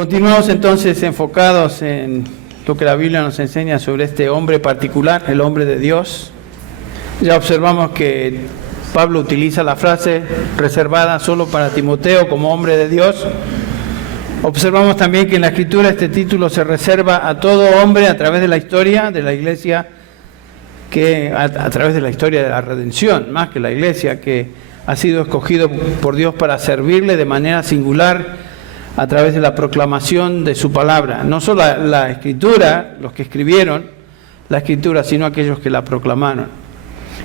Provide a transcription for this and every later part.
Continuamos entonces enfocados en lo que la Biblia nos enseña sobre este hombre particular, el hombre de Dios. Ya observamos que Pablo utiliza la frase reservada solo para Timoteo como hombre de Dios. Observamos también que en la Escritura este título se reserva a todo hombre a través de la historia de la Iglesia, que a través de la historia de la redención, más que la Iglesia, que ha sido escogido por Dios para servirle de manera singular a través de la proclamación de su palabra. No solo la Escritura, los que escribieron la Escritura, sino aquellos que la proclamaron.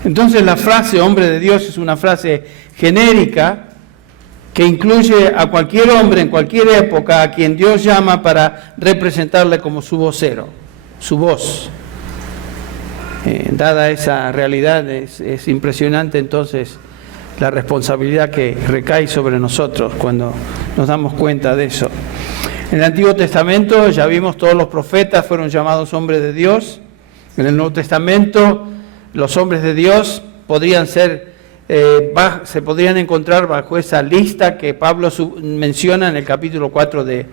Entonces la frase hombre de Dios es una frase genérica que incluye a cualquier hombre en cualquier época a quien Dios llama para representarle como su vocero, su voz. Dada esa realidad, es impresionante entonces la responsabilidad que recae sobre nosotros cuando nos damos cuenta de eso. En el Antiguo Testamento ya vimos todos los profetas fueron llamados hombres de Dios. En el Nuevo Testamento los hombres de Dios podrían ser, se podrían encontrar bajo esa lista que Pablo menciona en el capítulo 4 de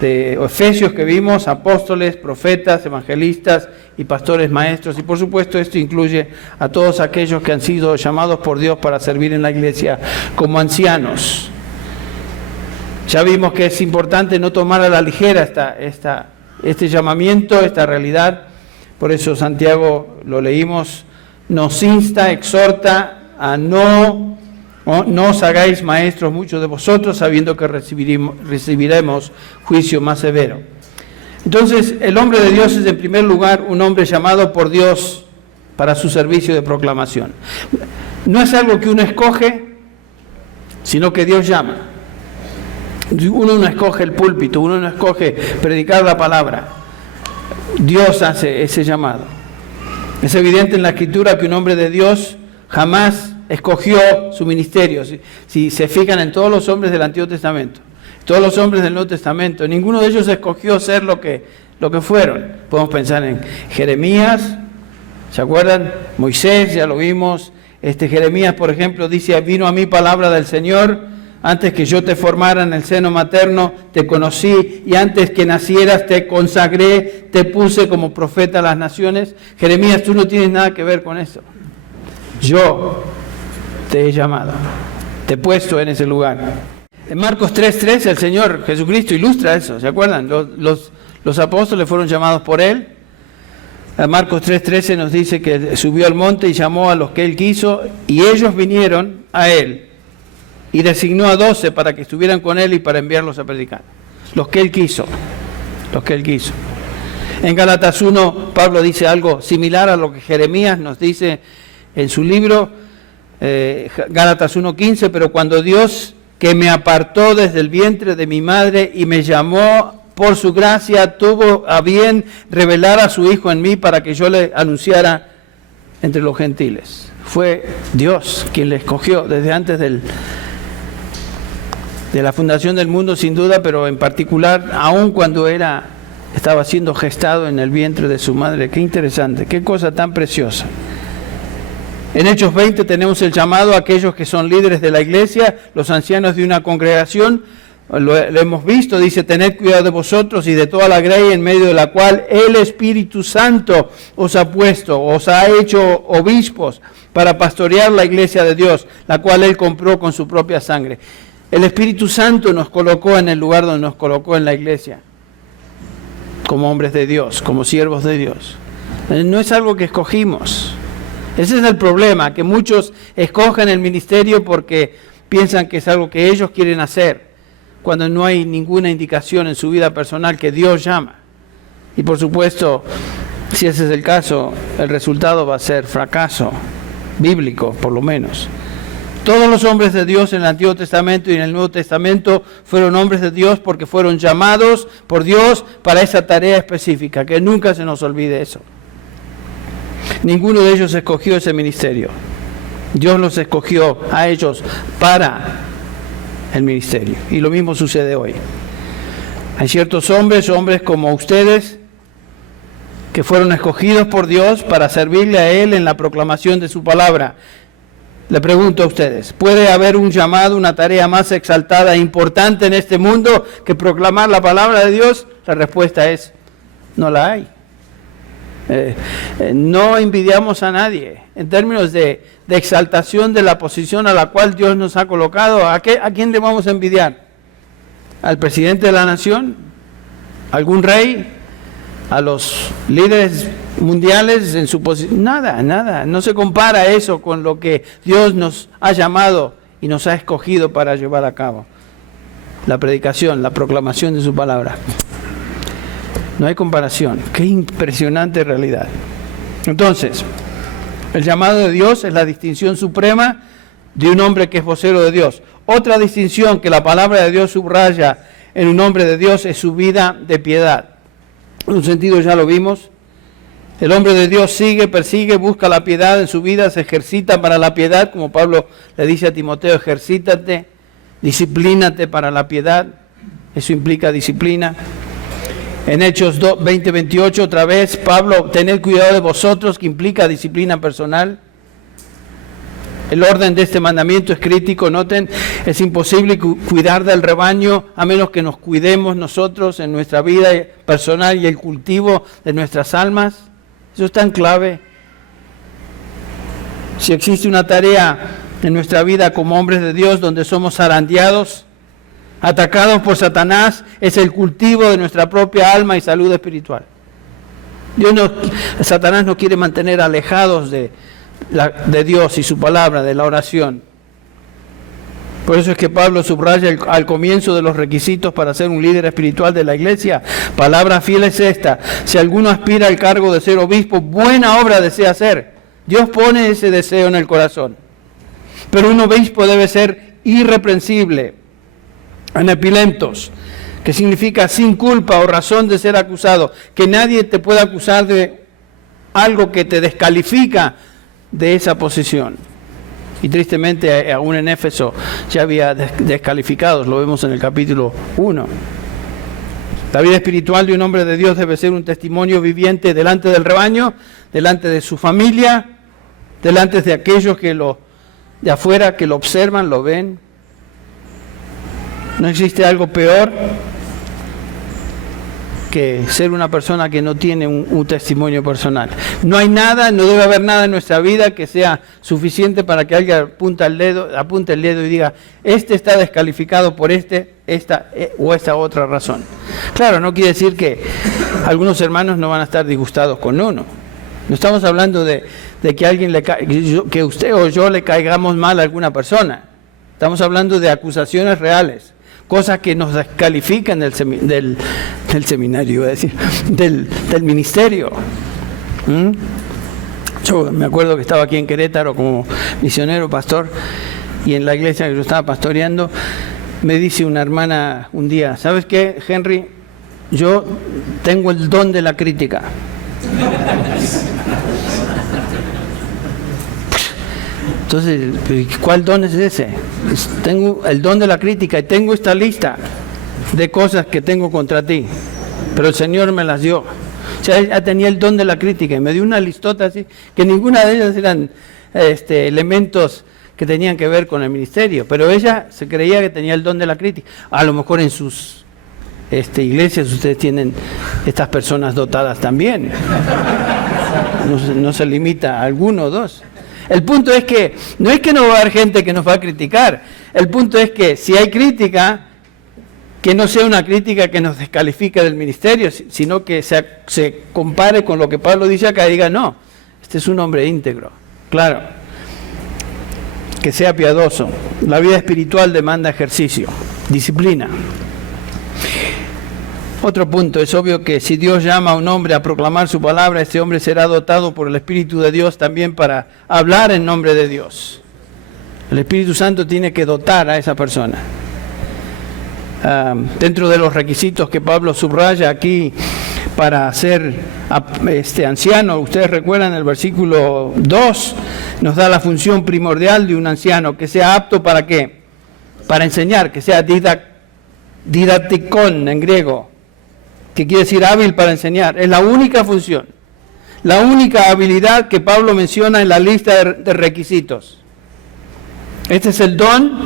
Efesios que vimos: apóstoles, profetas, evangelistas y pastores maestros. Y por supuesto esto incluye a todos aquellos que han sido llamados por Dios para servir en la iglesia como ancianos. Ya vimos que es importante no tomar a la ligera este llamamiento, esta realidad. Por eso Santiago, lo leímos, nos insta, exhorta a no os hagáis maestros muchos de vosotros, sabiendo que recibiremos juicio más severo. Entonces, el hombre de Dios es en primer lugar un hombre llamado por Dios para su servicio de proclamación. No es algo que uno escoge, sino que Dios llama. Uno no escoge el púlpito, uno no escoge predicar la palabra. Dios hace ese llamado. Es evidente en la Escritura que un hombre de Dios jamás escogió su ministerio. Si se fijan en todos los hombres del Antiguo Testamento, todos los hombres del Nuevo Testamento, ninguno de ellos escogió ser lo que fueron. Podemos pensar en Jeremías, ¿se acuerdan? Moisés, ya lo vimos. Jeremías, por ejemplo, dice: vino a mí palabra del Señor, antes que yo te formara en el seno materno, te conocí, y antes que nacieras te consagré, te puse como profeta a las naciones. Jeremías, tú no tienes nada que ver con eso. Yo te he llamado, te he puesto en ese lugar. En Marcos 3:3 el Señor Jesucristo ilustra eso, ¿se acuerdan? Los apóstoles fueron llamados por Él. En Marcos 3:13 nos dice que subió al monte y llamó a los que Él quiso, y ellos vinieron a Él, y designó a 12 para que estuvieran con Él y para enviarlos a predicar. Los que Él quiso, los que Él quiso. En Gálatas 1, Pablo dice algo similar a lo que Jeremías nos dice en su libro, Gálatas 1:15, pero cuando Dios, que me apartó desde el vientre de mi madre y me llamó por su gracia, tuvo a bien revelar a su Hijo en mí para que yo le anunciara entre los gentiles. Fue Dios quien le escogió desde antes de la fundación del mundo, sin duda, pero en particular aún cuando estaba siendo gestado en el vientre de su madre. Qué interesante, qué cosa tan preciosa. En Hechos 20 tenemos el llamado a aquellos que son líderes de la iglesia, los ancianos de una congregación. Lo hemos visto, dice: tened cuidado de vosotros y de toda la grey en medio de la cual el Espíritu Santo os ha puesto, os ha hecho obispos para pastorear la iglesia de Dios, la cual Él compró con su propia sangre. El Espíritu Santo nos colocó en el lugar donde nos colocó en la iglesia, como hombres de Dios, como siervos de Dios. No es algo que escogimos. Ese es el problema, que muchos escogen el ministerio porque piensan que es algo que ellos quieren hacer, cuando no hay ninguna indicación en su vida personal que Dios llama. Y por supuesto, si ese es el caso, el resultado va a ser fracaso, bíblico por lo menos. Todos los hombres de Dios en el Antiguo Testamento y en el Nuevo Testamento fueron hombres de Dios porque fueron llamados por Dios para esa tarea específica, que nunca se nos olvide eso. Ninguno de ellos escogió ese ministerio. Dios los escogió a ellos para el ministerio. Y lo mismo sucede hoy. Hay ciertos hombres como ustedes, que fueron escogidos por Dios para servirle a Él en la proclamación de su palabra. Le pregunto a ustedes, ¿puede haber un llamado, una tarea más exaltada e importante en este mundo que proclamar la palabra de Dios? La respuesta es, no la hay. No envidiamos a nadie. En términos de exaltación de la posición a la cual Dios nos ha colocado, ¿a quién le vamos a envidiar? ¿Al presidente de la nación? ¿Algún rey? ¿A los líderes mundiales en su posición? Nada, no se compara eso con lo que Dios nos ha llamado y nos ha escogido para llevar a cabo. La predicación, la proclamación de su palabra. No hay comparación. Qué impresionante realidad. Entonces, el llamado de Dios es la distinción suprema de un hombre que es vocero de Dios. Otra distinción que la palabra de Dios subraya en un hombre de Dios es su vida de piedad. En un sentido ya lo vimos. El hombre de Dios sigue, persigue, busca la piedad en su vida, se ejercita para la piedad, como Pablo le dice a Timoteo, ejercítate, disciplínate para la piedad. Eso implica disciplina. En Hechos 20:28 otra vez, Pablo, tened cuidado de vosotros, que implica disciplina personal. El orden de este mandamiento es crítico, noten, es imposible cuidar del rebaño a menos que nos cuidemos nosotros en nuestra vida personal y el cultivo de nuestras almas. Eso es tan clave. Si existe una tarea en nuestra vida como hombres de Dios donde somos zarandeados, atacados por Satanás, es el cultivo de nuestra propia alma y salud espiritual. Satanás nos quiere mantener alejados de Dios y su palabra, de la oración. Por eso es que Pablo subraya al comienzo de los requisitos para ser un líder espiritual de la iglesia. Palabra fiel es esta: si alguno aspira al cargo de ser obispo, buena obra desea hacer. Dios pone ese deseo en el corazón. Pero un obispo debe ser irreprensible, anepilentos, que significa sin culpa o razón de ser acusado, que nadie te pueda acusar de algo que te descalifica de esa posición. Y tristemente aún en Éfeso ya había descalificados, lo vemos en el capítulo 1. La vida espiritual de un hombre de Dios debe ser un testimonio viviente delante del rebaño, delante de su familia, delante de aquellos de afuera que lo observan, lo ven. No existe algo peor que ser una persona que no tiene un testimonio personal. No hay nada, no debe haber nada en nuestra vida que sea suficiente para que alguien apunte el dedo y diga, este está descalificado por esta otra razón. Claro, no quiere decir que algunos hermanos no van a estar disgustados con uno. No estamos hablando de que alguien que usted o yo le caigamos mal a alguna persona. Estamos hablando de acusaciones reales, cosas que nos descalifican del seminario, es decir, del ministerio. Yo me acuerdo que estaba aquí en Querétaro como misionero, pastor, y en la iglesia que yo estaba pastoreando, me dice una hermana un día, ¿sabes qué, Henry? Yo tengo el don de la crítica. Entonces, ¿cuál don es ese? Tengo el don de la crítica y tengo esta lista de cosas que tengo contra ti, pero el Señor me las dio. O sea, ella tenía el don de la crítica y me dio una listota así, que ninguna de ellas eran elementos que tenían que ver con el ministerio, pero ella se creía que tenía el don de la crítica. A lo mejor en sus iglesias ustedes tienen estas personas dotadas también. No se limita a alguno o dos. El punto es que no es que no va a haber gente que nos va a criticar. El punto es que si hay crítica, que no sea una crítica que nos descalifique del ministerio, sino que se compare con lo que Pablo dice acá y diga, no, este es un hombre íntegro. Claro, que sea piadoso. La vida espiritual demanda ejercicio, disciplina. Otro punto, es obvio que si Dios llama a un hombre a proclamar su palabra, este hombre será dotado por el Espíritu de Dios también para hablar en nombre de Dios. El Espíritu Santo tiene que dotar a esa persona. Dentro de los requisitos que Pablo subraya aquí para ser anciano, ustedes recuerdan el versículo 2, nos da la función primordial de un anciano, que sea apto ¿para qué? Para enseñar, que sea didacticón en griego, que quiere decir hábil para enseñar. Es la única función, la única habilidad que Pablo menciona en la lista de requisitos. Este es el don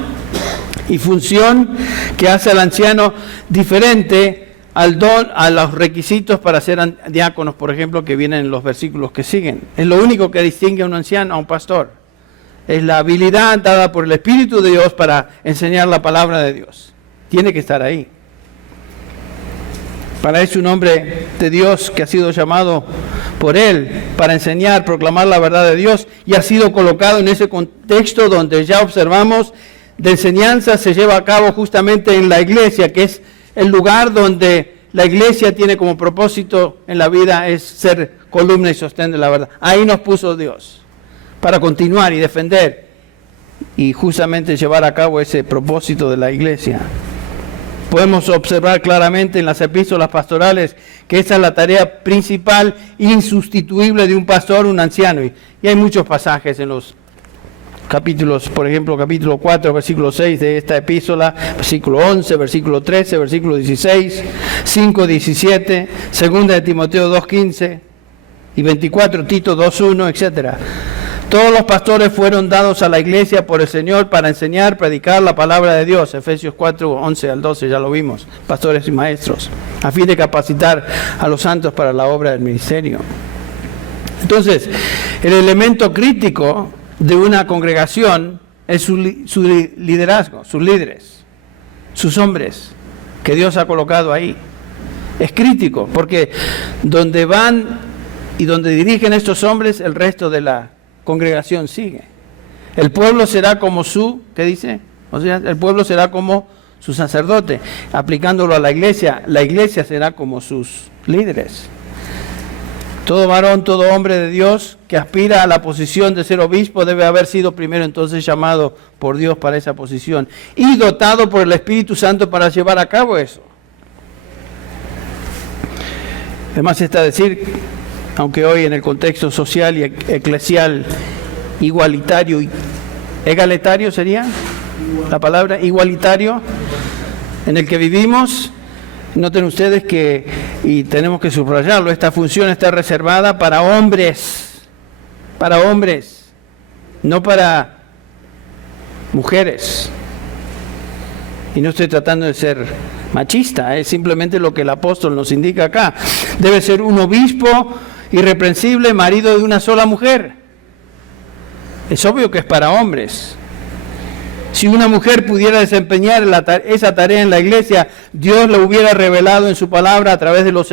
y función que hace al anciano diferente al don, a los requisitos para ser diáconos, por ejemplo, que vienen en los versículos que siguen. Es lo único que distingue a un anciano a un pastor. Es la habilidad dada por el Espíritu de Dios para enseñar la palabra de Dios. Tiene que estar ahí. Para eso un hombre de Dios que ha sido llamado por Él para enseñar, proclamar la verdad de Dios y ha sido colocado en ese contexto donde ya observamos de enseñanza se lleva a cabo justamente en la iglesia, que es el lugar donde la iglesia tiene como propósito en la vida es ser columna y sostén de la verdad. Ahí nos puso Dios para continuar y defender y justamente llevar a cabo ese propósito de la iglesia. Podemos observar claramente en las epístolas pastorales que esa es la tarea principal, insustituible de un pastor, un anciano. Y hay muchos pasajes en los capítulos, por ejemplo, capítulo 4, versículo 6 de esta epístola, versículo 11, versículo 13, versículo 16, 5, 17, 2 de Timoteo 2, 15 y 24, Tito 2, 1, etc. Todos los pastores fueron dados a la iglesia por el Señor para enseñar, predicar la palabra de Dios. Efesios 4, 11 al 12, ya lo vimos. Pastores y maestros, a fin de capacitar a los santos para la obra del ministerio. Entonces, el elemento crítico de una congregación es su liderazgo, sus líderes, sus hombres que Dios ha colocado ahí. Es crítico, porque donde van y donde dirigen estos hombres, el resto de la congregación sigue. El pueblo será como su, ¿qué dice? O sea, el pueblo será como su sacerdote. Aplicándolo a la iglesia será como sus líderes. Todo varón, todo hombre de Dios que aspira a la posición de ser obispo debe haber sido primero entonces llamado por Dios para esa posición y dotado por el Espíritu Santo para llevar a cabo eso. Además está decir, aunque hoy en el contexto social y eclesial igualitario, egalitario sería la palabra, igualitario, en el que vivimos, noten ustedes que, y tenemos que subrayarlo, esta función está reservada para hombres, no para mujeres. Y no estoy tratando de ser machista, es simplemente lo que el apóstol nos indica acá. Debe ser un obispo irreprensible, marido de una sola mujer. Es obvio que es para hombres. Si una mujer pudiera desempeñar esa tarea en la iglesia, Dios lo hubiera revelado en su palabra a través de los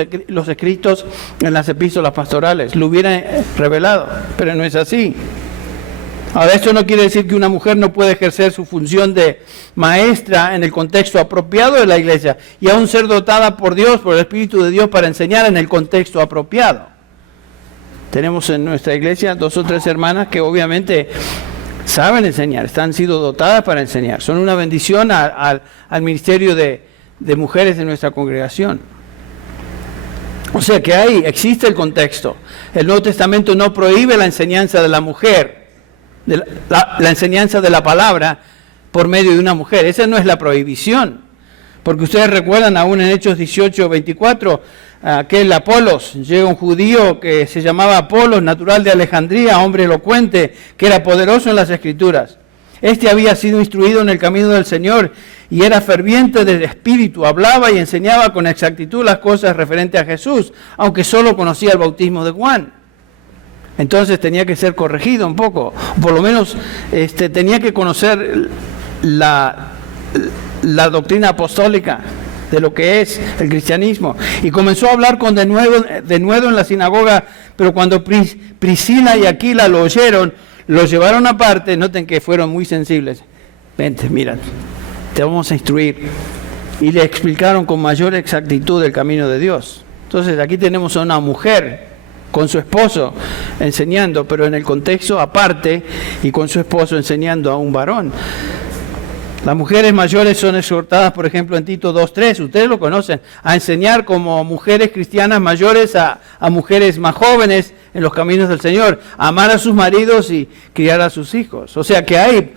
escritos en las epístolas pastorales. Lo hubiera revelado, pero no es así. Ahora, esto no quiere decir que una mujer no puede ejercer su función de maestra en el contexto apropiado de la iglesia y aún ser dotada por Dios, por el Espíritu de Dios, para enseñar en el contexto apropiado. Tenemos en nuestra iglesia 2 o 3 hermanas que obviamente saben enseñar, han sido dotadas para enseñar. Son una bendición al ministerio de mujeres de nuestra congregación. O sea que existe el contexto. El Nuevo Testamento no prohíbe la enseñanza de la mujer, la enseñanza de la palabra por medio de una mujer. Esa no es la prohibición. Porque ustedes recuerdan aún en Hechos 18, 24, aquel Apolos, llega un judío que se llamaba Apolos, natural de Alejandría, hombre elocuente, que era poderoso en las Escrituras. Este había sido instruido en el camino del Señor y era ferviente del espíritu, hablaba y enseñaba con exactitud las cosas referentes a Jesús, aunque solo conocía el bautismo de Juan. Entonces tenía que ser corregido un poco, por lo menos tenía que conocer la doctrina apostólica de lo que es el cristianismo. Y comenzó a hablar con denuedo en la sinagoga, pero cuando Priscila y Aquila lo oyeron, lo llevaron aparte. Noten que fueron muy sensibles. Vente, mira, te vamos a instruir. Y le explicaron con mayor exactitud el camino de Dios. Entonces aquí tenemos a una mujer con su esposo enseñando, pero en el contexto aparte, y con su esposo enseñando a un varón. Las mujeres mayores son exhortadas, por ejemplo, en Tito 2:3, ustedes lo conocen, a enseñar como mujeres cristianas mayores a mujeres más jóvenes en los caminos del Señor, a amar a sus maridos y criar a sus hijos. O sea que hay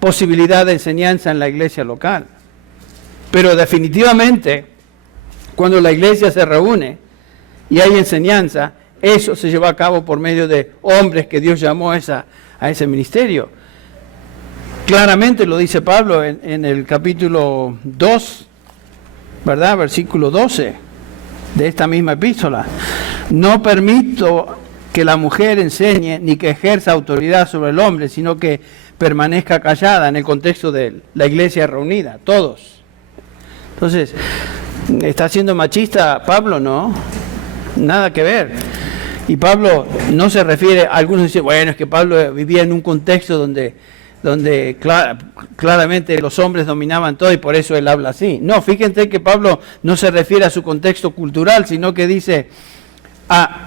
posibilidad de enseñanza en la iglesia local. Pero definitivamente, cuando la iglesia se reúne y hay enseñanza, eso se lleva a cabo por medio de hombres que Dios llamó a ese ministerio. Claramente lo dice Pablo en el capítulo 2, ¿verdad? Versículo 12 de esta misma epístola. No permito que la mujer enseñe ni que ejerza autoridad sobre el hombre, sino que permanezca callada, en el contexto de la iglesia reunida, todos. Entonces, ¿está siendo machista Pablo? No, nada que ver. Y Pablo no se refiere, algunos dicen, bueno, es que Pablo vivía en un contexto donde claramente los hombres dominaban todo y por eso él habla así. No, fíjense que Pablo no se refiere a su contexto cultural, sino que dice,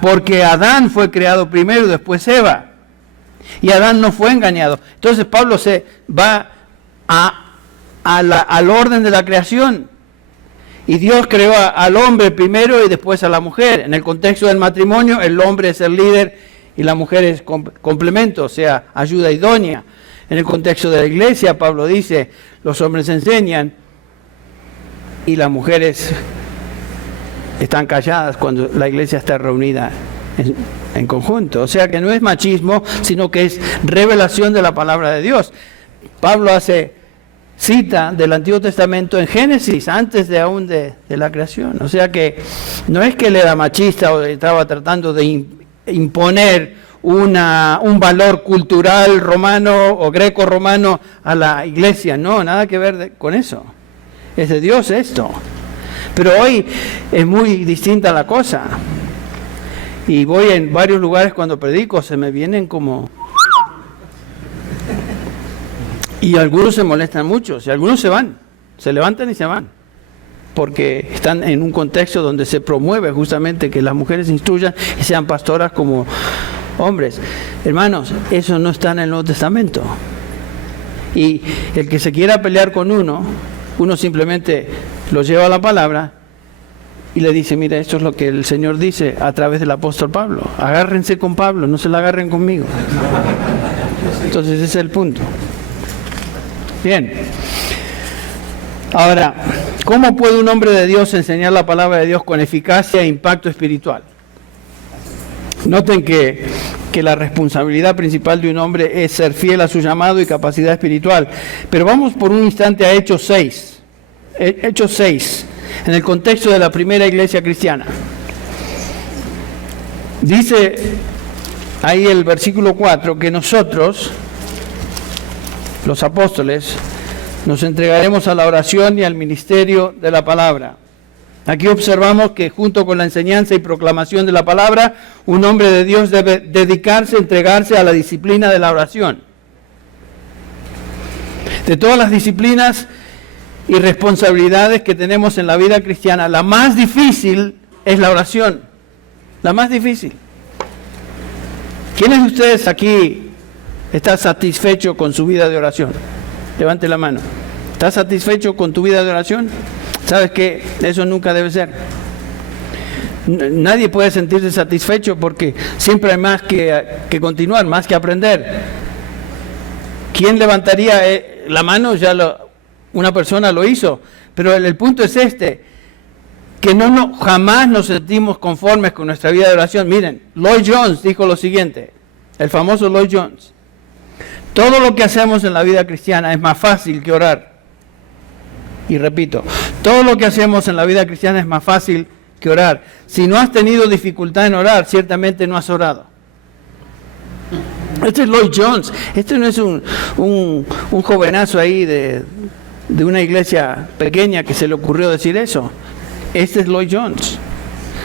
porque Adán fue creado primero y después Eva. Y Adán no fue engañado. Entonces Pablo se va al orden de la creación. Y Dios creó al hombre primero y después a la mujer. En el contexto del matrimonio, el hombre es el líder y la mujer es complemento, o sea, ayuda idónea. En el contexto de la iglesia, Pablo dice, los hombres enseñan y las mujeres están calladas cuando la iglesia está reunida en conjunto. O sea que no es machismo, sino que es revelación de la palabra de Dios. Pablo hace cita del Antiguo Testamento en Génesis, antes de aún de la creación. O sea que no es que él era machista o estaba tratando de imponer un valor cultural romano o greco-romano a la iglesia. No, nada que ver con eso. Es de Dios esto. Pero hoy es muy distinta la cosa. Y voy en varios lugares cuando predico, se me vienen como... Y algunos se molestan mucho, y algunos se levantan y se van. Porque están en un contexto donde se promueve justamente que las mujeres instruyan y sean pastoras como hombres. Hermanos, eso no está en el Nuevo Testamento. Y el que se quiera pelear con uno simplemente lo lleva a la palabra y le dice, mira, esto es lo que el Señor dice a través del apóstol Pablo. Agárrense con Pablo, no se la agarren conmigo. Entonces ese es el punto. Bien. Ahora, ¿cómo puede un hombre de Dios enseñar la palabra de Dios con eficacia e impacto espiritual? Noten que la responsabilidad principal de un hombre es ser fiel a su llamado y capacidad espiritual. Pero vamos por un instante a Hechos 6. Hechos 6, en el contexto de la primera iglesia cristiana. Dice ahí el versículo 4 que nosotros, los apóstoles, nos entregaremos a la oración y al ministerio de la palabra. Aquí observamos que junto con la enseñanza y proclamación de la palabra, un hombre de Dios debe dedicarse, entregarse a la disciplina de la oración. De todas las disciplinas y responsabilidades que tenemos en la vida cristiana, la más difícil es la oración. La más difícil. ¿Quiénes de ustedes aquí está satisfecho con su vida de oración? Levante la mano. ¿Estás satisfecho con tu vida de oración? ¿Sabes que eso nunca debe ser? Nadie puede sentirse satisfecho porque siempre hay más que continuar, más que aprender. ¿Quién levantaría la mano? Una persona lo hizo. Pero el punto es este, que jamás nos sentimos conformes con nuestra vida de oración. Miren, Lloyd Jones dijo lo siguiente, el famoso Lloyd Jones. Todo lo que hacemos en la vida cristiana es más fácil que orar. Y repito, todo lo que hacemos en la vida cristiana es más fácil que orar. Si no has tenido dificultad en orar, ciertamente no has orado. Este es Lloyd Jones. Este no es un jovenazo ahí de una iglesia pequeña que se le ocurrió decir eso. Este es Lloyd Jones.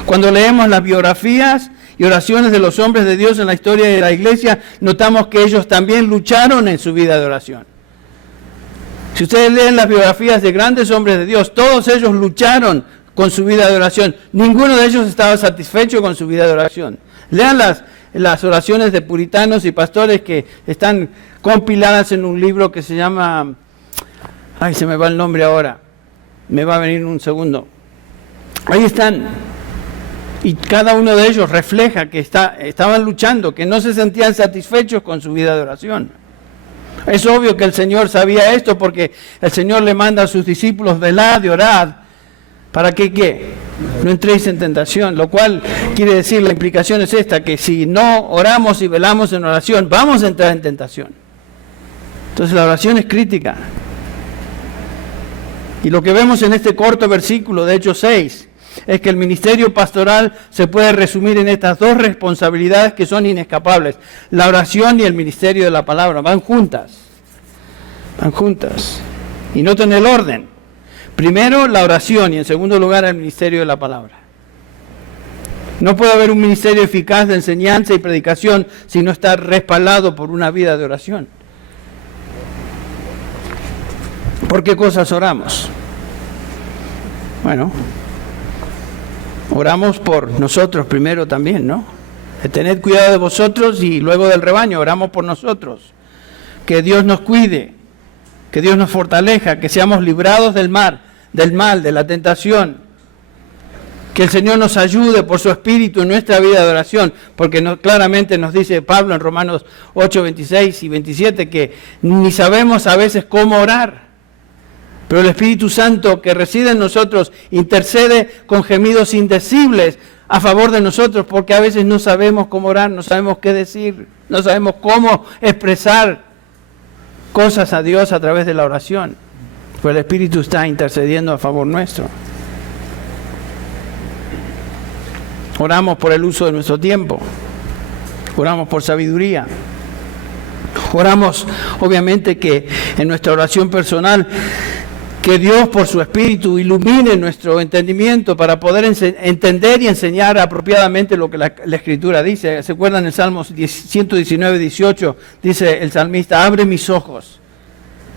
Cuando leemos las biografías y oraciones de los hombres de Dios en la historia de la iglesia, notamos que ellos también lucharon en su vida de oración. Si ustedes leen las biografías de grandes hombres de Dios, todos ellos lucharon con su vida de oración. Ninguno de ellos estaba satisfecho con su vida de oración. Lean las oraciones de puritanos y pastores que están compiladas en un libro que se llama... Ay, se me va el nombre ahora. Me va a venir un segundo. Ahí están. Y cada uno de ellos refleja que estaban luchando, que no se sentían satisfechos con su vida de oración. Es obvio que el Señor sabía esto porque el Señor le manda a sus discípulos velad y orad. ¿Para que qué? No entréis en tentación. Lo cual quiere decir, la implicación es esta, que si no oramos y velamos en oración, vamos a entrar en tentación. Entonces la oración es crítica. Y lo que vemos en este corto versículo de Hechos 6 es que el ministerio pastoral se puede resumir en estas dos responsabilidades que son inescapables. La oración y el ministerio de la palabra van juntas. Van juntas. Y noten el orden. Primero la oración y en segundo lugar el ministerio de la palabra. No puede haber un ministerio eficaz de enseñanza y predicación si no está respaldado por una vida de oración. ¿Por qué cosas oramos? Bueno, oramos por nosotros primero también, ¿no? Tened cuidado de vosotros y luego del rebaño, oramos por nosotros. Que Dios nos cuide, que Dios nos fortalezca, que seamos librados del mal, de la tentación. Que el Señor nos ayude por su Espíritu en nuestra vida de oración, porque claramente nos dice Pablo en Romanos 8, 26 y 27 que ni sabemos a veces cómo orar. Pero el Espíritu Santo que reside en nosotros intercede con gemidos indecibles a favor de nosotros, porque a veces no sabemos cómo orar, no sabemos qué decir, no sabemos cómo expresar cosas a Dios a través de la oración. Pues el Espíritu está intercediendo a favor nuestro. Oramos por el uso de nuestro tiempo. Oramos por sabiduría. Oramos, obviamente, que en nuestra oración personal, que Dios por su Espíritu ilumine nuestro entendimiento para poder entender y enseñar apropiadamente lo que la Escritura dice. ¿Se acuerdan el Salmo 119, 18? Dice el salmista, abre mis ojos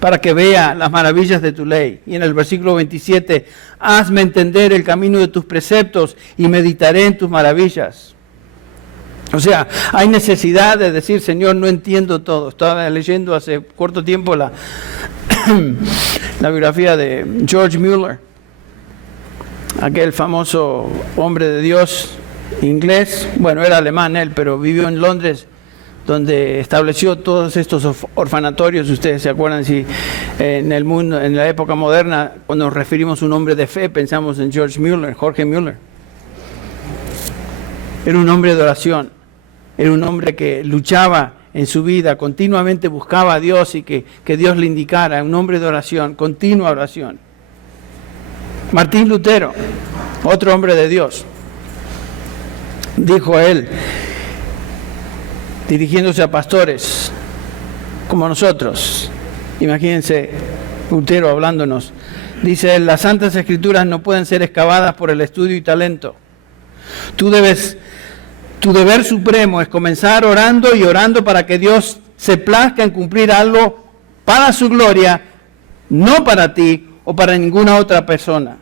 para que vea las maravillas de tu ley. Y en el versículo 27, hazme entender el camino de tus preceptos y meditaré en tus maravillas. O sea, hay necesidad de decir, Señor, no entiendo todo. Estaba leyendo hace corto tiempo la biografía de George Mueller, aquel famoso hombre de Dios inglés. Bueno, era alemán él, pero vivió en Londres, donde estableció todos estos orfanatorios. Ustedes se acuerdan, si en el mundo, en la época moderna, cuando nos referimos a un hombre de fe, pensamos en George Mueller, Jorge Mueller. Era un hombre de oración, era un hombre que luchaba en su vida, continuamente buscaba a Dios y que Dios le indicara, un hombre de oración, continua oración. Martín Lutero, otro hombre de Dios, dijo a él, dirigiéndose a pastores como nosotros, imagínense Lutero hablándonos, dice, las Santas Escrituras no pueden ser excavadas por el estudio y talento. Tu deber supremo es comenzar orando y orando para que Dios se plazca en cumplir algo para su gloria, no para ti o para ninguna otra persona.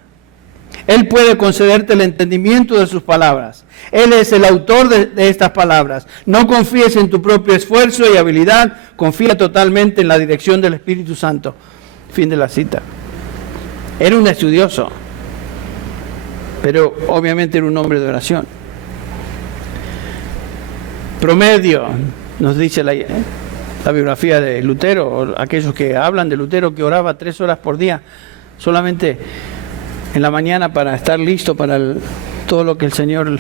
Él puede concederte el entendimiento de sus palabras. Él es el autor de estas palabras. No confíes en tu propio esfuerzo y habilidad, confía totalmente en la dirección del Espíritu Santo. Fin de la cita. Era un estudioso, pero obviamente era un hombre de oración. Promedio, nos dice la biografía de Lutero, o aquellos que hablan de Lutero, que oraba 3 horas por día, solamente en la mañana para estar listo para todo lo que el Señor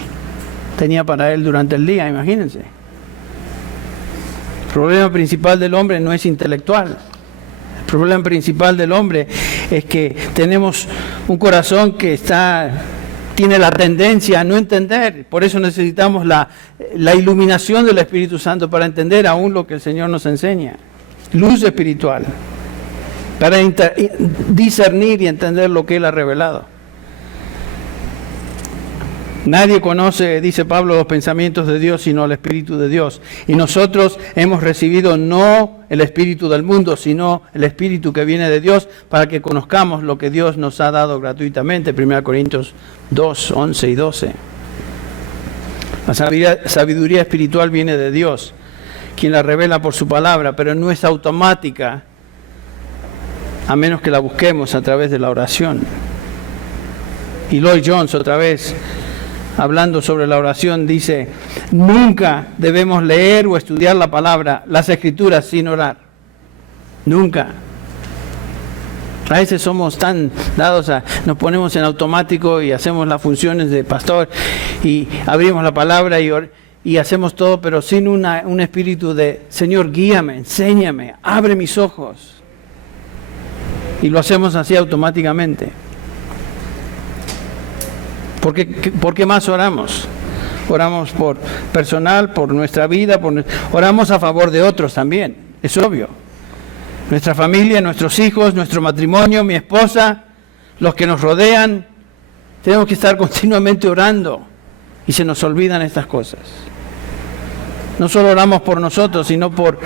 tenía para él durante el día, imagínense. El problema principal del hombre no es intelectual. El problema principal del hombre es que tenemos un corazón que tiene la tendencia a no entender. Por eso necesitamos la iluminación del Espíritu Santo para entender aún lo que el Señor nos enseña. Luz espiritual. Para discernir y entender lo que Él ha revelado. Nadie conoce, dice Pablo, los pensamientos de Dios, sino el Espíritu de Dios. Y nosotros hemos recibido no el Espíritu del mundo, sino el Espíritu que viene de Dios, para que conozcamos lo que Dios nos ha dado gratuitamente. 1 Corintios 2, 11 y 12. La sabiduría espiritual viene de Dios, quien la revela por su palabra, pero no es automática, a menos que la busquemos a través de la oración. Y Lloyd Jones, otra vez, hablando sobre la oración, dice, nunca debemos leer o estudiar la palabra, las Escrituras, sin orar. Nunca. A veces somos tan dados nos ponemos en automático y hacemos las funciones de pastor y abrimos la palabra y y hacemos todo, pero sin un espíritu de, Señor, guíame, enséñame, abre mis ojos. Y lo hacemos así automáticamente. ¿Por qué más oramos? Oramos por personal, por nuestra vida, oramos a favor de otros también, es obvio. Nuestra familia, nuestros hijos, nuestro matrimonio, mi esposa, los que nos rodean, tenemos que estar continuamente orando y se nos olvidan estas cosas. No solo oramos por nosotros, sino por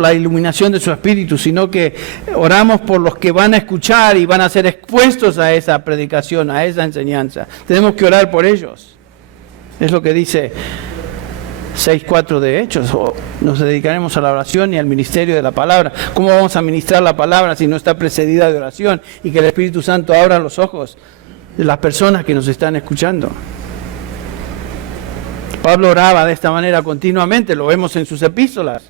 la iluminación de su espíritu, sino que oramos por los que van a escuchar y van a ser expuestos a esa predicación, a esa enseñanza. Tenemos que orar por ellos. Es lo que dice 6:4 de Hechos. Nos dedicaremos a la oración y al ministerio de la palabra. ¿Cómo vamos a ministrar la palabra si no está precedida de oración y que el Espíritu Santo abra los ojos de las personas que nos están escuchando? Pablo oraba de esta manera continuamente, lo vemos en sus epístolas,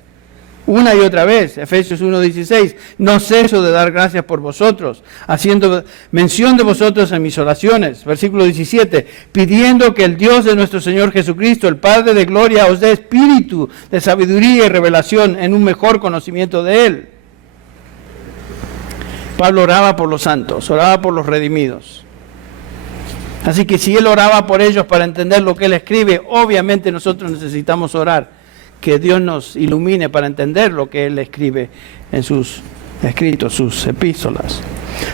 una y otra vez. Efesios 1:16, no ceso de dar gracias por vosotros, haciendo mención de vosotros en mis oraciones. Versículo 17, pidiendo que el Dios de nuestro Señor Jesucristo, el Padre de gloria, os dé espíritu de sabiduría y revelación en un mejor conocimiento de Él. Pablo oraba por los santos, oraba por los redimidos. Así que si él oraba por ellos para entender lo que él escribe, obviamente nosotros necesitamos orar, que Dios nos ilumine para entender lo que él escribe en sus escritos, sus epístolas.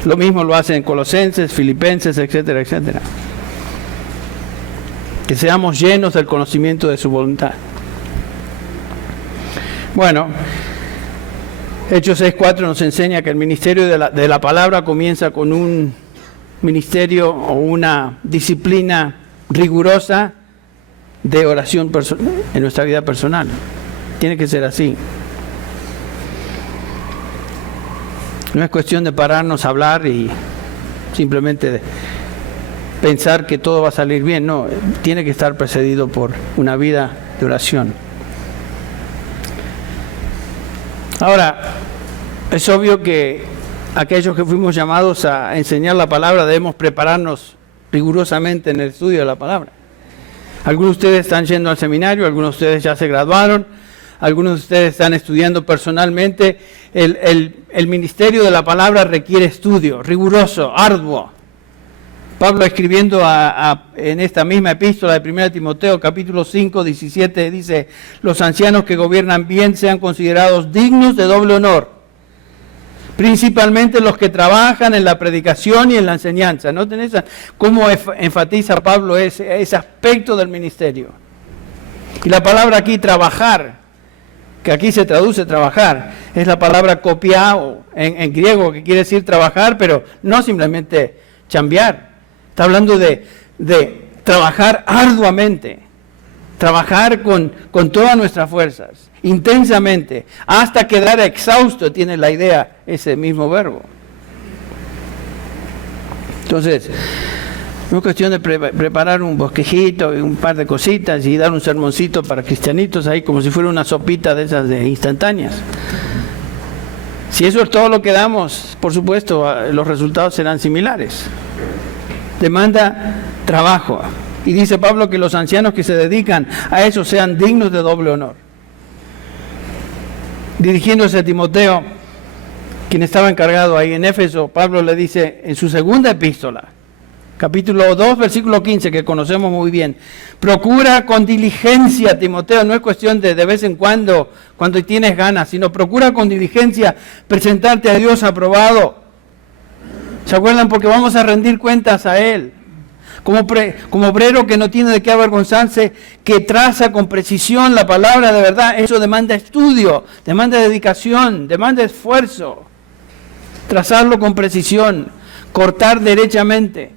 Lo mismo lo hace en Colosenses, Filipenses, etcétera, etcétera. Que seamos llenos del conocimiento de su voluntad. Bueno, Hechos 6:4 nos enseña que el ministerio de la palabra comienza con un ministerio o una disciplina rigurosa de oración en nuestra vida personal. Tiene que ser así. No es cuestión de pararnos a hablar y simplemente pensar que todo va a salir bien. No, tiene que estar precedido por una vida de oración. Ahora, es obvio que aquellos que fuimos llamados a enseñar la palabra debemos prepararnos rigurosamente en el estudio de la palabra. Algunos de ustedes están yendo al seminario, algunos de ustedes ya se graduaron, algunos de ustedes están estudiando personalmente. El ministerio de la palabra requiere estudio riguroso, arduo. Pablo, escribiendo en esta misma epístola de 1 Timoteo, capítulo 5, 17, dice: los ancianos que gobiernan bien sean considerados dignos de doble honor, principalmente los que trabajan en la predicación y en la enseñanza. ¿Noten cómo enfatiza Pablo ese aspecto del ministerio? Y la palabra aquí, trabajar, que aquí se traduce trabajar, es la palabra kopiao en griego, que quiere decir trabajar, pero no simplemente chambear. Está hablando de trabajar arduamente, trabajar con todas nuestras fuerzas, intensamente, hasta quedar exhausto, tiene la idea ese mismo verbo. Entonces, no es cuestión de preparar un bosquejito y un par de cositas y dar un sermoncito para cristianitos ahí como si fuera una sopita de esas de instantáneas. Si eso es todo lo que damos, por supuesto, los resultados serán similares. Demanda trabajo. Y dice Pablo que los ancianos que se dedican a eso sean dignos de doble honor. Dirigiéndose a Timoteo, quien estaba encargado ahí en Éfeso, Pablo le dice en su segunda epístola, capítulo 2, versículo 15, que conocemos muy bien: procura con diligencia, Timoteo, no es cuestión de vez en cuando tienes ganas, sino procura con diligencia presentarte a Dios aprobado. ¿Se acuerdan? Porque vamos a rendir cuentas a Él. Como obrero que no tiene de qué avergonzarse, que traza con precisión la palabra de verdad. Eso demanda estudio, demanda dedicación, demanda esfuerzo. Trazarlo con precisión, cortar derechamente.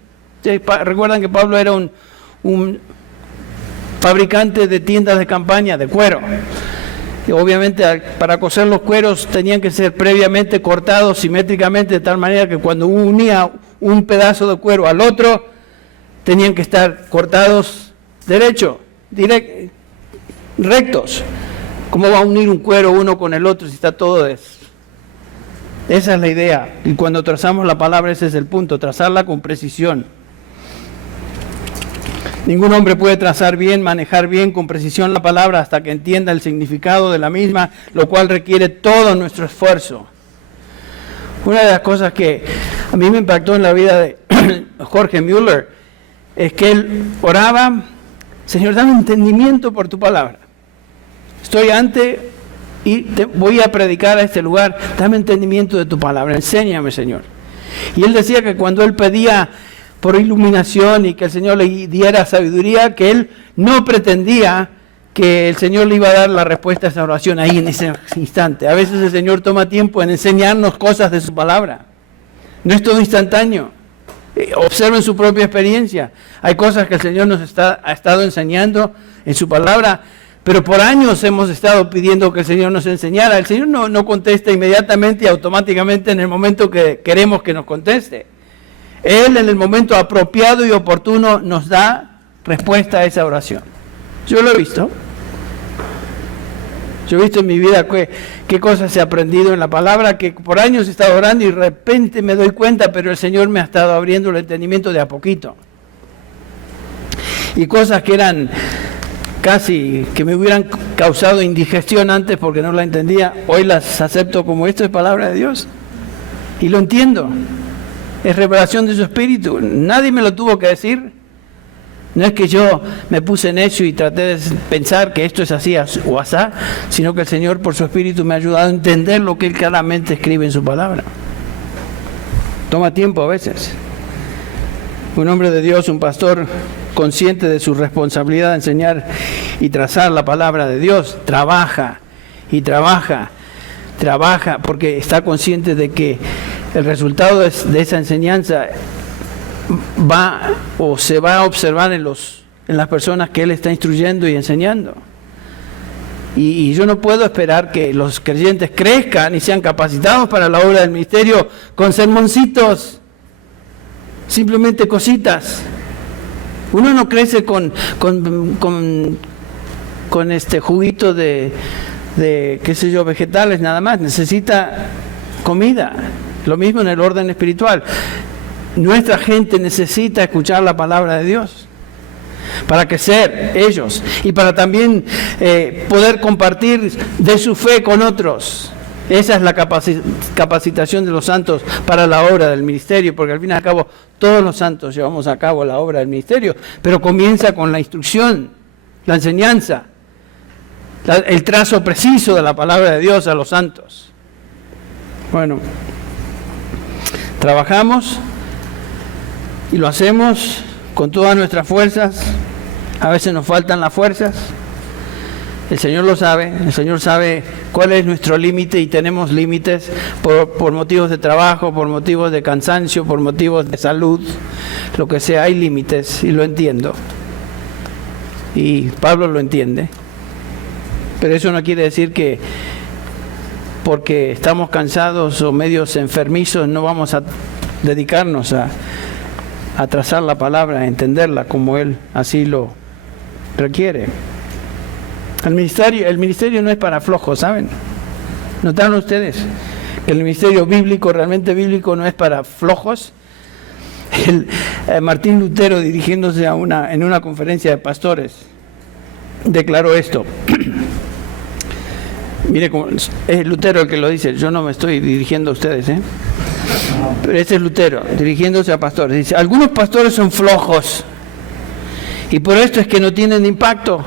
Recuerdan que Pablo era un fabricante de tiendas de campaña de cuero. Y obviamente para coser los cueros tenían que ser previamente cortados simétricamente, de tal manera que cuando unía un pedazo de cuero al otro, tenían que estar cortados rectos. ¿Cómo va a unir un cuero uno con el otro si está todo eso? Esa es la idea. Y cuando trazamos la palabra, ese es el punto, trazarla con precisión. Ningún hombre puede trazar bien, manejar bien con precisión la palabra hasta que entienda el significado de la misma, lo cual requiere todo nuestro esfuerzo. Una de las cosas que a mí me impactó en la vida de Jorge Müller es que él oraba: Señor, dame entendimiento por tu palabra. Estoy ante y voy a predicar a este lugar, dame entendimiento de tu palabra, enséñame, Señor. Y él decía que cuando él pedía por iluminación y que el Señor le diera sabiduría, que él no pretendía que el Señor le iba a dar la respuesta a esa oración ahí en ese instante. A veces el Señor toma tiempo en enseñarnos cosas de su palabra. No es todo instantáneo. Observen su propia experiencia. Hay cosas que el Señor nos ha estado enseñando en su palabra, pero por años hemos estado pidiendo que el Señor nos enseñara. El Señor no contesta inmediatamente y automáticamente en el momento que queremos que nos conteste. Él en el momento apropiado y oportuno nos da respuesta a esa oración. Yo lo he visto. Yo he visto en mi vida qué cosas he aprendido en la palabra, que por años he estado orando y de repente me doy cuenta, pero el Señor me ha estado abriendo el entendimiento de a poquito. Y cosas que eran casi que me hubieran causado indigestión antes porque no la entendía, hoy las acepto como esto es palabra de Dios. Y lo entiendo. Es revelación de su espíritu. Nadie me lo tuvo que decir. No es que yo me puse necio y traté de pensar que esto es así o asá, sino que el Señor por su espíritu me ha ayudado a entender lo que Él claramente escribe en su palabra. Toma tiempo a veces. Un hombre de Dios, un pastor consciente de su responsabilidad de enseñar y trazar la palabra de Dios, trabaja y trabaja porque está consciente de que el resultado de esa enseñanza se va a observar en las personas que él está instruyendo y enseñando. Y yo no puedo esperar que los creyentes crezcan y sean capacitados para la obra del ministerio con sermoncitos, simplemente cositas. Uno no crece con este juguito de qué sé yo, vegetales nada más, necesita comida. Lo mismo en el orden espiritual. Nuestra gente necesita escuchar la palabra de Dios para crecer ellos y para también poder compartir de su fe con otros. Esa es la capacitación de los santos para la obra del ministerio, porque al fin y al cabo todos los santos llevamos a cabo la obra del ministerio, pero comienza con la instrucción, la enseñanza, el trazo preciso de la palabra de Dios a los santos. Bueno, trabajamos y lo hacemos con todas nuestras fuerzas. A veces nos faltan las fuerzas. El Señor lo sabe. El Señor sabe cuál es nuestro límite y tenemos límites por motivos de trabajo, por motivos de cansancio, por motivos de salud, lo que sea. Hay límites y lo entiendo. Y Pablo lo entiende. Pero eso no quiere decir que porque estamos cansados o medios enfermizos no vamos a dedicarnos a trazar la palabra, a entenderla como Él así lo requiere. El ministerio no es para flojos, ¿saben? ¿Notaron ustedes que el ministerio bíblico, realmente bíblico, no es para flojos? Martín Lutero, dirigiéndose en una conferencia de pastores, declaró esto. Mire, es Lutero el que lo dice, yo no me estoy dirigiendo a ustedes, pero ese es Lutero, dirigiéndose a pastores. Dice, algunos pastores son flojos y por esto es que no tienen impacto.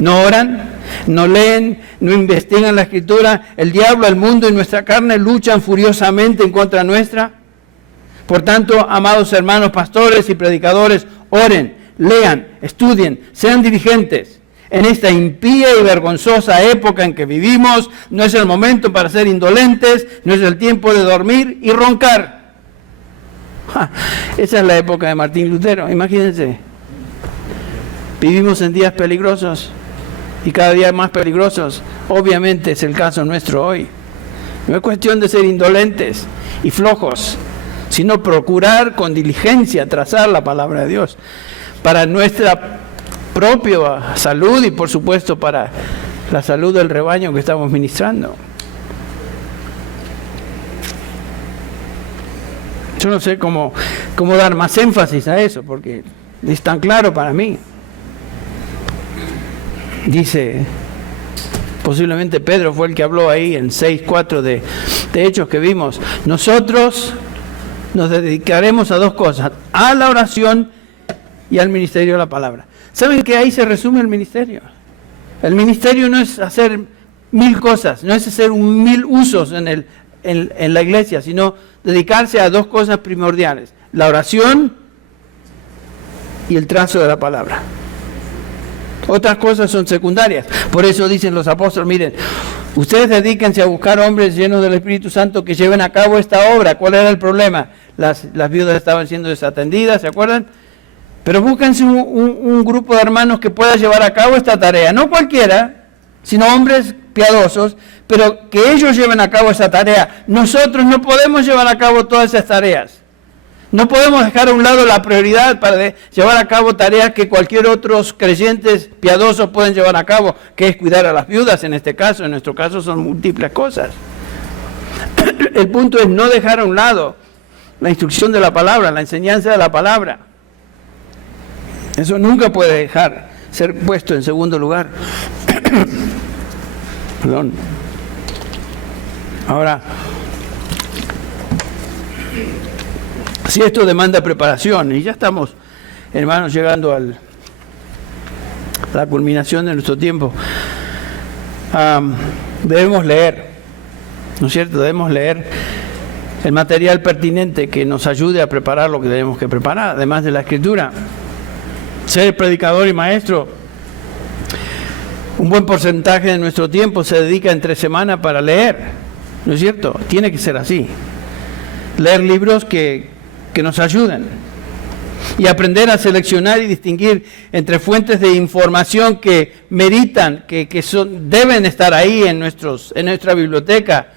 No oran, no leen, no investigan la Escritura. El diablo, el mundo y nuestra carne luchan furiosamente en contra nuestra. Por tanto, amados hermanos pastores y predicadores, oren, lean, estudien, sean diligentes. En esta impía y vergonzosa época en que vivimos, no es el momento para ser indolentes, no es el tiempo de dormir y roncar. Esa es la época de Martín Lutero, imagínense. Vivimos en días peligrosos y cada día más peligrosos. Obviamente es el caso nuestro hoy. No es cuestión de ser indolentes y flojos, sino procurar con diligencia trazar la palabra de Dios para nuestra propia salud y por supuesto para la salud del rebaño que estamos ministrando. Yo no sé cómo dar más énfasis a eso, porque es tan claro para mí. Dice, posiblemente Pedro fue el que habló ahí en 6:4 de Hechos que vimos. Nosotros nos dedicaremos a dos cosas, a la oración y al ministerio de la palabra. ¿Saben que ahí se resume el ministerio? El ministerio no es hacer 1000 cosas, no es hacer 1000 usos en la iglesia, sino dedicarse a dos cosas primordiales, la oración y el trazo de la palabra. Otras cosas son secundarias. Por eso dicen los apóstoles, miren, ustedes dedíquense a buscar hombres llenos del Espíritu Santo que lleven a cabo esta obra. ¿Cuál era el problema? Las viudas estaban siendo desatendidas, ¿se acuerdan? Pero búsquense un grupo de hermanos que pueda llevar a cabo esta tarea. No cualquiera, sino hombres piadosos, pero que ellos lleven a cabo esa tarea. Nosotros no podemos llevar a cabo todas esas tareas. No podemos dejar a un lado la prioridad para llevar a cabo tareas que cualquier otros creyentes piadosos pueden llevar a cabo, que es cuidar a las viudas en este caso. En nuestro caso son múltiples cosas. El punto es no dejar a un lado la instrucción de la palabra, la enseñanza de la palabra. Eso nunca puede dejar ser puesto en segundo lugar. Perdón. Ahora, si esto demanda preparación, y ya estamos, hermanos, llegando a la culminación de nuestro tiempo, debemos leer, ¿no es cierto? Debemos leer el material pertinente que nos ayude a preparar lo que tenemos que preparar, además de la Escritura. Ser predicador y maestro, un buen porcentaje de nuestro tiempo se dedica entre semana para leer, ¿no es cierto? Tiene que ser así. Leer libros que nos ayuden y aprender a seleccionar y distinguir entre fuentes de información que meritan, que deben estar ahí en nuestra biblioteca,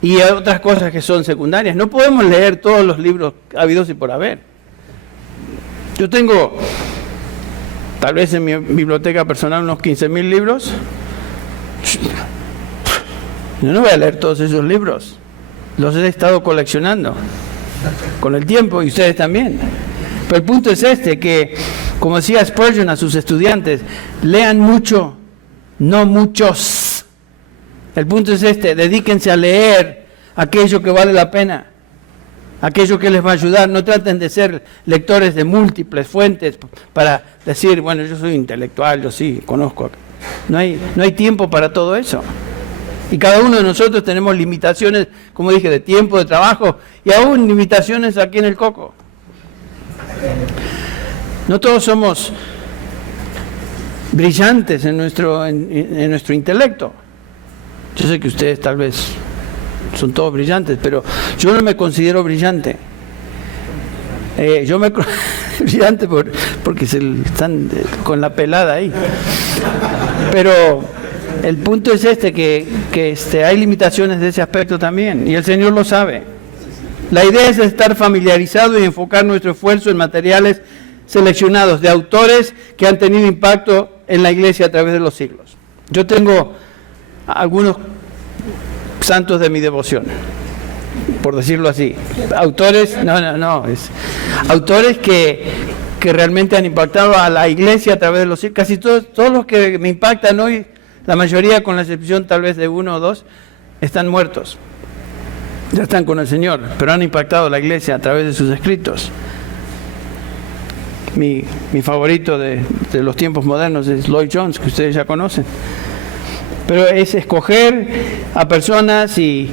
y otras cosas que son secundarias. No podemos leer todos los libros habidos y por haber. Yo tengo, tal vez en mi biblioteca personal, unos 15,000 libros. Yo no voy a leer todos esos libros. Los he estado coleccionando con el tiempo, y ustedes también. Pero el punto es que, como decía Spurgeon a sus estudiantes, lean mucho, no muchos. El punto es dedíquense a leer aquello que vale la pena, aquello que les va a ayudar. No traten de ser lectores de múltiples fuentes para decir, bueno, yo soy intelectual, yo sí, conozco. No hay tiempo para todo eso. Y cada uno de nosotros tenemos limitaciones, como dije, de tiempo, de trabajo, y aún limitaciones aquí en el Coco. No todos somos brillantes en nuestro intelecto. Yo sé que ustedes tal vez son todos brillantes, pero yo no me considero brillante. Yo me brillante porque están con la pelada ahí. Pero el punto es que hay limitaciones de ese aspecto también, y el Señor lo sabe. La idea es estar familiarizado y enfocar nuestro esfuerzo en materiales seleccionados de autores que han tenido impacto en la iglesia a través de los siglos. Yo tengo algunos santos de mi devoción, por decirlo así. Autores, autores que realmente han impactado a la iglesia a través de los siglos. Casi todos los que me impactan hoy, la mayoría, con la excepción tal vez de uno o dos, están muertos. Ya están con el Señor, pero han impactado a la iglesia a través de sus escritos. Mi favorito de los tiempos modernos es Lloyd Jones, que ustedes ya conocen. Pero es escoger a personas y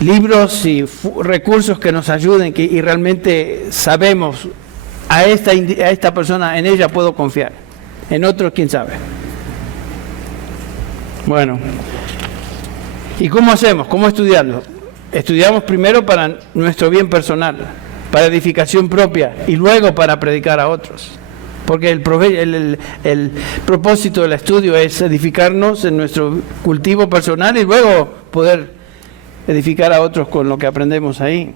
libros y recursos que nos ayuden, y realmente sabemos, a esta persona, en ella puedo confiar. En otros, quién sabe. Bueno, ¿y cómo hacemos? ¿Cómo estudiarlo? Estudiamos primero para nuestro bien personal, para edificación propia, y luego para predicar a otros. Porque el propósito del estudio es edificarnos en nuestro cultivo personal y luego poder edificar a otros con lo que aprendemos ahí.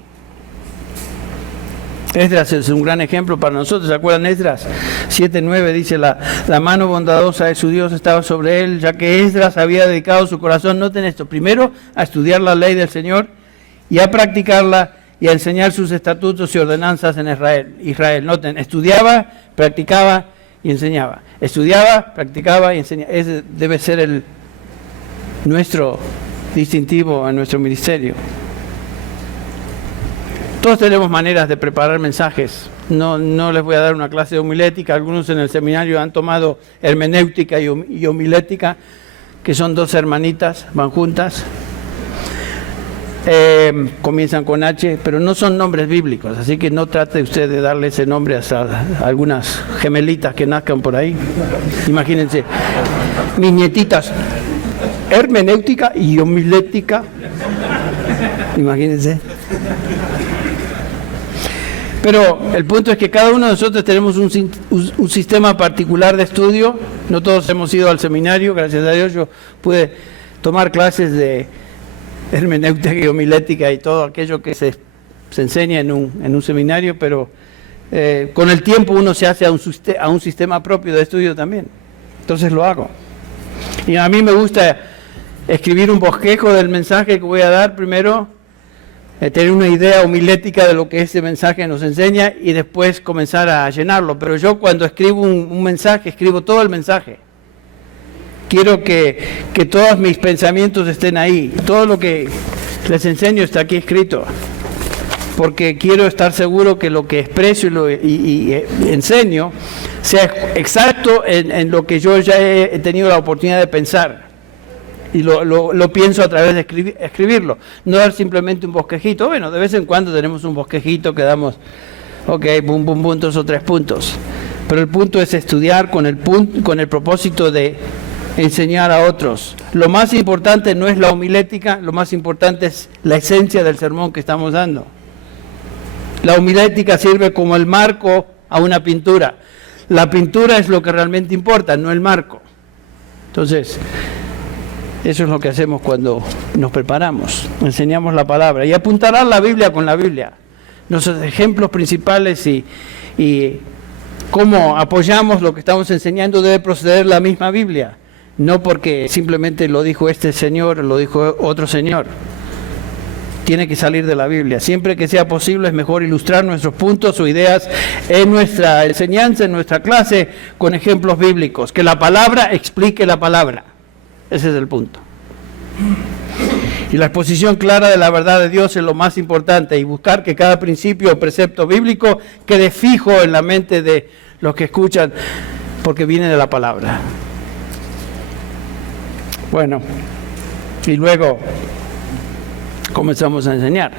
Esdras es un gran ejemplo para nosotros. ¿Se acuerdan? Esdras 7:9 dice, la mano bondadosa de su Dios estaba sobre él, ya que Esdras había dedicado su corazón, noten esto, primero a estudiar la ley del Señor y a practicarla y a enseñar sus estatutos y ordenanzas en Israel. Noten, estudiaba, practicaba y enseñaba. Estudiaba, practicaba y enseñaba. Ese debe ser nuestro distintivo en nuestro ministerio. Todos tenemos maneras de preparar mensajes. No les voy a dar una clase de homilética. Algunos en el seminario han tomado hermenéutica y homilética, que son dos hermanitas, van juntas. Comienzan con H, pero no son nombres bíblicos, así que no trate usted de darle ese nombre a algunas gemelitas que nazcan por ahí. Imagínense, mis nietitas, hermenéutica y homilética. Imagínense. Pero el punto es que cada uno de nosotros tenemos un sistema particular de estudio. No todos hemos ido al seminario, gracias a Dios yo pude tomar clases de hermenéutica y homilética y todo aquello que se enseña en un seminario, pero con el tiempo uno se hace a un sistema propio de estudio también. Entonces lo hago. Y a mí me gusta escribir un bosquejo del mensaje que voy a dar primero, tener una idea homilética de lo que ese mensaje nos enseña y después comenzar a llenarlo. Pero yo cuando escribo un mensaje, escribo todo el mensaje. Quiero que todos mis pensamientos estén ahí. Todo lo que les enseño está aquí escrito. Porque quiero estar seguro que lo que expreso y enseño sea exacto en lo que yo ya he tenido la oportunidad de pensar. Y lo pienso a través de escribirlo. No dar simplemente un bosquejito. Bueno, de vez en cuando tenemos un bosquejito que damos, ok, bum, bum, bum, 2 o 3 puntos. Pero el punto es estudiar con el propósito de enseñar a otros. Lo más importante no es la homilética, lo más importante es la esencia del sermón que estamos dando. La homilética sirve como el marco a una pintura. La pintura es lo que realmente importa, no el marco. Entonces, eso es lo que hacemos cuando nos preparamos, enseñamos la palabra. Y apuntará la Biblia con la Biblia. Nuestros ejemplos principales y cómo apoyamos lo que estamos enseñando debe proceder la misma Biblia. No porque simplemente lo dijo este señor o lo dijo otro señor. Tiene que salir de la Biblia. Siempre que sea posible es mejor ilustrar nuestros puntos o ideas en nuestra enseñanza, en nuestra clase, con ejemplos bíblicos. Que la palabra explique la palabra. Ese es el punto. Y la exposición clara de la verdad de Dios es lo más importante. Y buscar que cada principio o precepto bíblico quede fijo en la mente de los que escuchan, porque viene de la palabra. Bueno, y luego comenzamos a enseñar.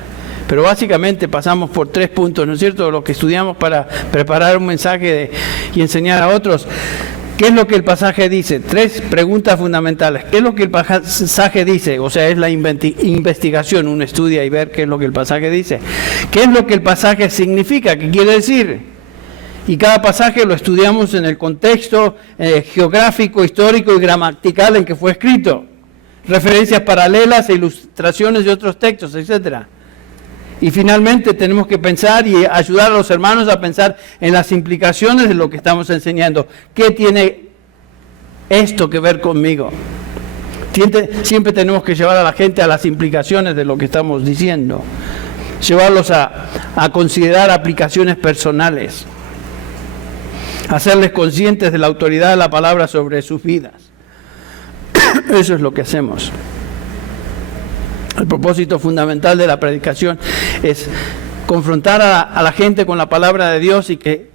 Pero básicamente pasamos por 3 puntos, ¿no es cierto? Lo que estudiamos para preparar un mensaje y enseñar a otros. ¿Qué es lo que el pasaje dice? 3 preguntas fundamentales. ¿Qué es lo que el pasaje dice? O sea, es la investigación, uno estudia y ver qué es lo que el pasaje dice. ¿Qué es lo que el pasaje significa? ¿Qué quiere decir? Y cada pasaje lo estudiamos en el contexto geográfico, histórico y gramatical en que fue escrito. Referencias paralelas e ilustraciones de otros textos, etc. Y finalmente tenemos que pensar y ayudar a los hermanos a pensar en las implicaciones de lo que estamos enseñando. ¿Qué tiene esto que ver conmigo? Siempre tenemos que llevar a la gente a las implicaciones de lo que estamos diciendo. Llevarlos a considerar aplicaciones personales. Hacerles conscientes de la autoridad de la palabra sobre sus vidas. Eso es lo que hacemos. El propósito fundamental de la predicación es confrontar a la gente con la palabra de Dios y que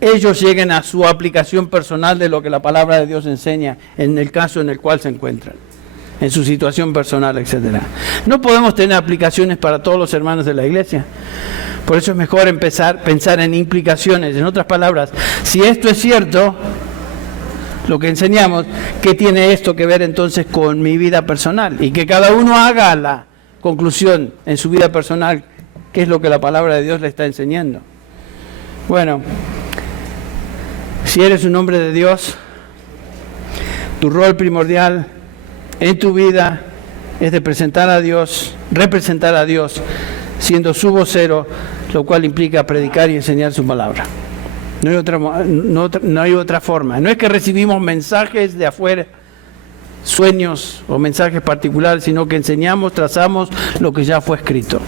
ellos lleguen a su aplicación personal de lo que la palabra de Dios enseña en el caso en el cual se encuentran, en su situación personal, etc. No podemos tener aplicaciones para todos los hermanos de la iglesia. Por eso es mejor pensar en implicaciones. En otras palabras, si esto es cierto, lo que enseñamos, ¿qué tiene esto que ver entonces con mi vida personal? Y que cada uno haga la conclusión en su vida personal, qué es lo que la palabra de Dios le está enseñando. Bueno, si eres un hombre de Dios, tu rol primordial en tu vida es de presentar a Dios, representar a Dios, siendo su vocero, lo cual implica predicar y enseñar su palabra. No hay otra forma. No es que recibimos mensajes de afuera, sueños o mensajes particulares, sino que enseñamos, trazamos lo que ya fue escrito.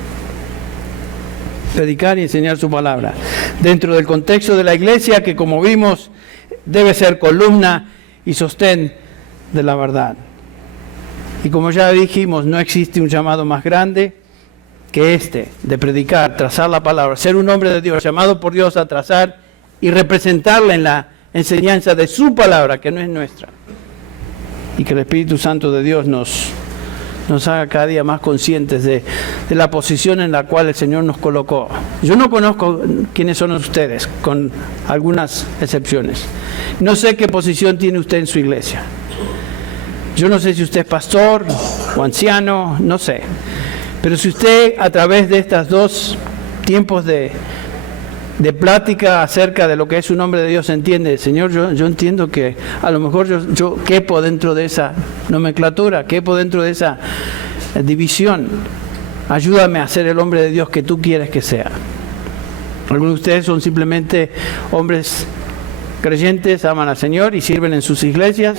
Predicar y enseñar su palabra. dentro del contexto de la iglesia, que como vimos debe ser columna y sostén de la verdad. Y como ya dijimos, no existe un llamado más grande que este, de predicar, trazar la palabra, ser un hombre de Dios, llamado por Dios a trazar y representarla en la enseñanza de su palabra, que no es nuestra. Y que el Espíritu Santo de Dios nos haga cada día más conscientes de la posición en la cual el Señor nos colocó. Yo no conozco quiénes son ustedes, con algunas excepciones. No sé qué posición tiene usted en su iglesia. Yo no sé si usted es pastor o anciano, no sé. Pero si usted, a través de estos dos tiempos de plática acerca de lo que es un hombre de Dios, entiende, Señor, yo entiendo que a lo mejor yo quepo dentro de esa nomenclatura, quepo dentro de esa división. Ayúdame a ser el hombre de Dios que tú quieres que sea. Algunos de ustedes son simplemente hombres creyentes, aman al Señor y sirven en sus iglesias.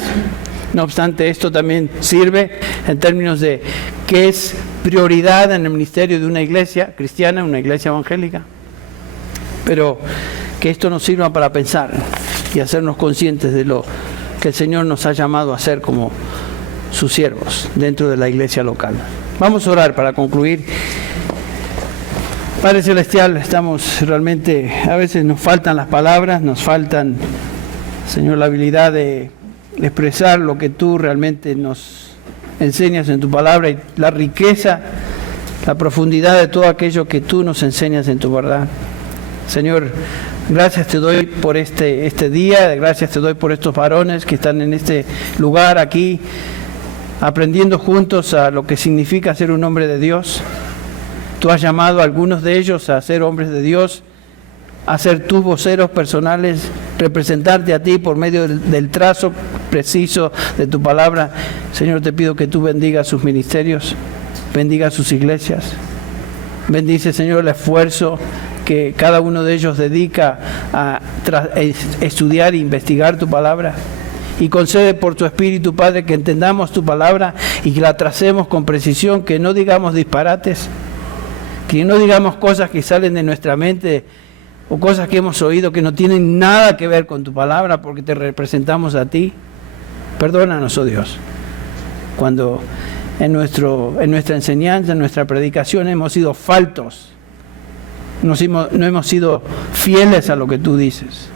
No obstante, esto también sirve en términos de qué es prioridad en el ministerio de una iglesia cristiana, una iglesia evangélica. Pero que esto nos sirva para pensar y hacernos conscientes de lo que el Señor nos ha llamado a hacer como sus siervos dentro de la iglesia local. Vamos a orar para concluir. Padre Celestial, estamos realmente, a veces nos faltan las palabras, nos faltan, Señor, la habilidad de expresar lo que tú realmente nos enseñas en tu palabra y la riqueza, la profundidad de todo aquello que tú nos enseñas en tu verdad. Señor, gracias te doy por este día, gracias te doy por estos varones que están en este lugar aquí, aprendiendo juntos a lo que significa ser un hombre de Dios. Tú has llamado a algunos de ellos a ser hombres de Dios, a ser tus voceros personales, representarte a ti por medio del trazo preciso de tu palabra. Señor, te pido que tú bendigas sus ministerios, bendiga sus iglesias. Bendice, Señor, el esfuerzo que cada uno de ellos dedica a estudiar e investigar tu palabra. Y concede por tu Espíritu, Padre, que entendamos tu palabra y que la tracemos con precisión, que no digamos disparates, que no digamos cosas que salen de nuestra mente o cosas que hemos oído que no tienen nada que ver con tu palabra porque te representamos a ti. Perdónanos, oh Dios, cuando en nuestra enseñanza, en nuestra predicación hemos sido faltos, no hemos sido fieles a lo que tú dices.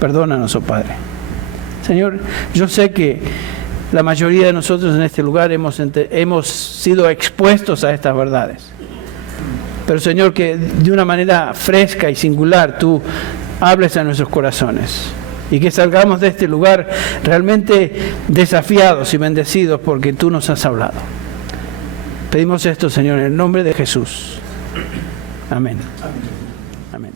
Perdónanos, oh Padre. Señor, yo sé que la mayoría de nosotros en este lugar hemos sido expuestos a estas verdades. Pero Señor, que de una manera fresca y singular tú hables a nuestros corazones y que salgamos de este lugar realmente desafiados y bendecidos porque tú nos has hablado. Pedimos esto, Señor, en el nombre de Jesús. Amén. Amén.